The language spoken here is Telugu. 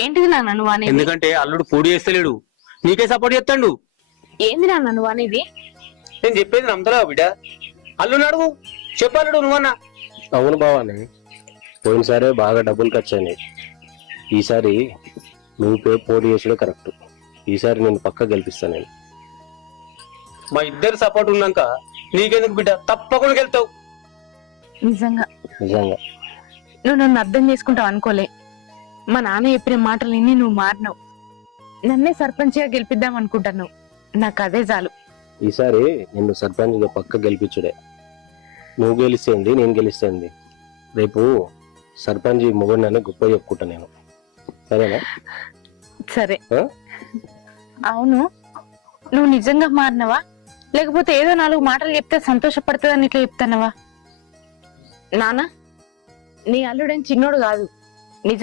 ఏంటిది నాన్న నువ్వు అనేది? ఎందుకంటే అల్లుడు పోటీ చేస్తలేడు, నీకే సపోర్ట్ చేస్తాడు. ఏంది నాన్న నువ్వు అనేది? నేను చెప్పేది నమ్మతలేవా బిడ్డ? అల్లుడు అడుగు, చెప్పాలడు నువ్వన్నా. అవును బావాని, పోయినసారే బాగా డబ్బులు ఖర్చు అయినాయి. ఈసారి నువ్వు పోటీ చేసుడే కరెక్ట్. ఈసారి నేను పక్క గెలిపిస్తాను. నేను మా ఇద్దరు సపోర్ట్ ఉన్నాక నీకెందుకు బిడ్డ, తప్పకుండా గెలుతావు. నిజంగా నిజంగా నువ్వు నన్ను అర్థం చేసుకుంటావు అనుకోలే. మా నాన్న చెప్పిన మాటలు విని నువ్వు మారినావు. నన్నే సర్పంచ్గా గెలిపిద్దాం అనుకుంటున్నావు. నాకు అదే చాలు. ఈసారి నిన్ను సర్పంచ్గా పక్క గెలిపించుడే. నువ్వు గెలిస్తేంది, నేను గెలిస్తేంది. రేపు సర్పంచ్ మొగుడిని గొప్ప చెప్పుకుంటా నేను. సరేనా? సరే. అవును, నువ్వు నిజంగా మారినవా లేకపోతే ఏదో 4 మాటలు చెప్తే సంతోషపడుతుందని ఇట్లా చెప్తానవా? నాన్న, నీ అల్లుడేం చిన్నోడు కాదు. నిజంగా